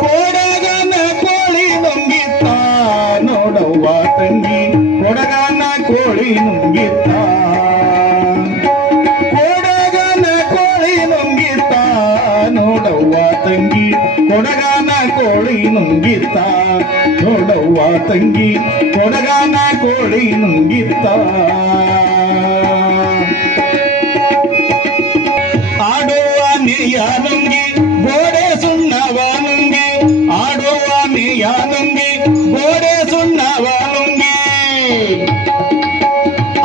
ಕೊಡಗನ ಕೋಳಿ ನುಂಗಿತ್ತ ನೋಡವ್ವ ತಂಗಿ ಕೊಡಗನ ಕೋಳಿ ನುಂಗಿತ್ತ ಕೊಡಗನ ಕೋಳಿ ನುಂಗಿತ್ತ ನೋಡವ್ವ ತಂಗಿ ಕೊಡಗನ ಕೋಳಿ ನುಂಗಿತ್ತ ನೋಡವ್ವ ತಂಗಿ ಕೊಡಗನ ಕೋಳಿ ನುಂಗಿತ್ತ ಆಡುವ ನೀಯ ನುಂಗಿ ಗೋಡೆ ಸುಣ್ಣವ ನುಂಗಿ ಆಡುವ ನೀಯ ನುಂಗಿ ಗೋಡೆ ಸುಣ್ಣವ ನುಂಗಿ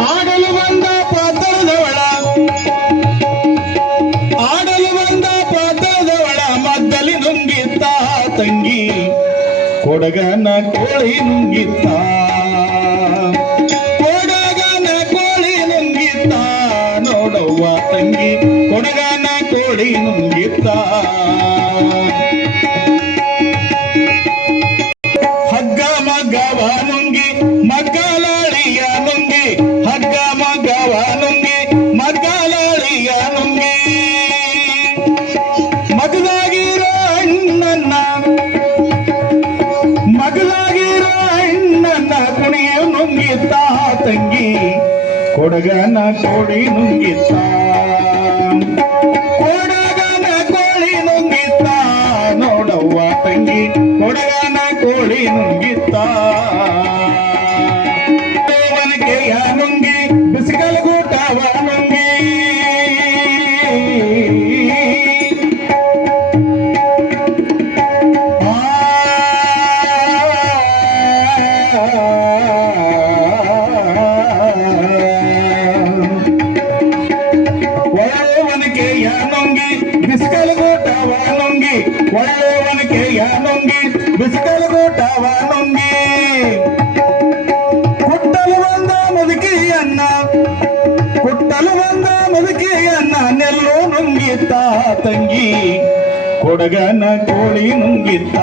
ಆಡಲು ಬಂದ ಪಾತ್ರದವಳ ಆಡಲು ಬಂದ ಪಾತ್ರದವಳ ಮದ್ದಲಿ ನುಂಗಿತ್ತ ತಂಗಿ ಕೊಡಗನ ಕೋಳಿ ನುಂಗಿತ್ತ ಕೊಡಗನ ಕೋಳಿ ನುಂಗಿತ್ತ ನೋಡವ್ವ ತಂಗಿ ಕೊಡಗನ ಕೋಳಿ ನುಂಗಿತ್ತ ಹಗ್ಗ ಮಗ್ಗವ ನುಂಗಿ ಮಗ್ಗಲಾಳಿಯ ನುಂಗಿ ಹಗ್ಗ ಮಗ್ಗವ ನುಂಗಿ ಮಗ್ಗಲಾಳಿಯ ನುಂಗಿ ಮಗಲಾಗಿರೋ ಅಣ್ಣನ್ನ ಮಗಲಾಗಿರೋ ಅಣ್ಣನ್ನ ಕುಣಿಯ ನುಂಗಿತ್ತ ತಂಗಿ ಕೊಡಗನ ಕೋಳಿ ನುಂಗಿತ್ತ ಕೊಡಗನ ಕೋಳಿ ನುಂಗಿತ್ತ ನೋಡವ್ವ ತಂಗಿ ಕೊಡಗನ ಕೋಳಿ ನುಂಗಿತ್ತ ವನಕೆಯ ನುಂಗಿ ಬಿಸಿಕಲ್ ಗೂಟವ ನುಂಗಿ ಒಳ್ಳೆಯವನಿಕೆಯ ನುಂಗಿ ಬಿಸಿಕಲ್ ಗೂಟವ ನುಂಗಿ ಒಳ್ಳೆಯವನಿಕೆಯ ನುಂಗಿ ಬಿಸಿಕಲ್ ಗೂಟವ ನುಂಗಿ ಕುಟ್ಟಲು ಬಂದ ಮುದುಕಿಯನ್ನ ಕುಟ್ಟಲು ಬಂದ ಮುದುಕಿಯನ್ನ ನೆಲ್ಲು ನುಂಗಿತ್ತ ತಂಗಿ ಕೊಡಗನ ಕೋಳಿ ನುಂಗಿತ್ತ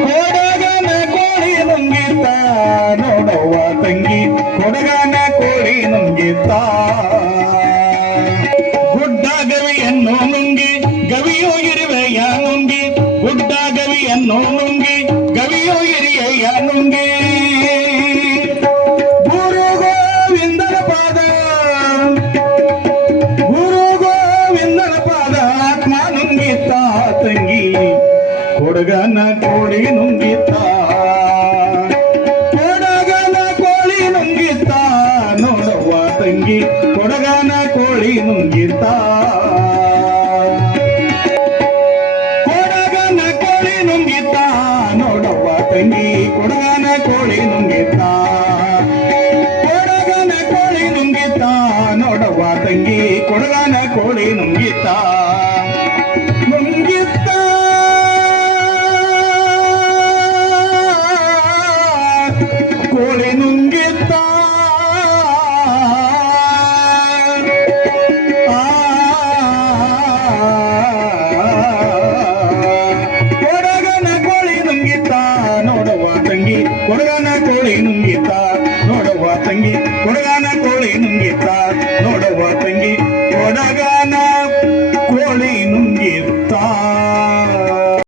ಕೊಡಗನ ಕೋಳಿ ನುಂಗಿತ್ತ ನೋಡವ್ವ ತಂಗಿ ಕೊಡಗನ ಕೋಳಿ ನುಂಗಿತ್ತ ಗುಡ್ಡ ಗವಿಯನ್ನು ನುಂಗಿ ಗವಿಯು ಇರುವೆಯ ನುಂಗಿ ಗುಡ್ಡ ಗವಿಯನ್ನು ನುಂಗಿ ಗವಿಯು ಇರಿಯ ನುಂಗಿ ಗುರು ಗೋವಿಂದನ ಪಾದ ಗುರು ಗೋವಿಂದನ ಪಾದ ಆತ್ಮ ನುಂಗಿತ್ತ ತಂಗಿ ಕೊಡಗನ ಕೋಳಿ ನುಂಗಿತ್ತ ಕೊಡಗನ ಕೋಳಿ ನುಂಗಿತ್ತ ನೋಡವ್ವ ತಂಗಿ ಕೊಡಗನ ಕೋಳಿ ನುಂಗಿತ್ತ ಕೊಡಗನ ಕೋಳಿ ನುಂಗಿತ್ತ ನೋಡವ್ವ ತಂಗಿ ಕೊಡಗನ ಕೋಳಿ ನುಂಗಿತ್ತ ಕೊಡಗನ ಕೋಳಿ ನುಂಗಿತ್ತ ನೋಡವ್ವ ತಂಗಿ ಕೊಡಗನ ಕೋಳಿ ನುಂಗಿತ್ತ ನುಂಗಿತ್ತ ಕೋಳಿ ನುಂಗಿತ್ತ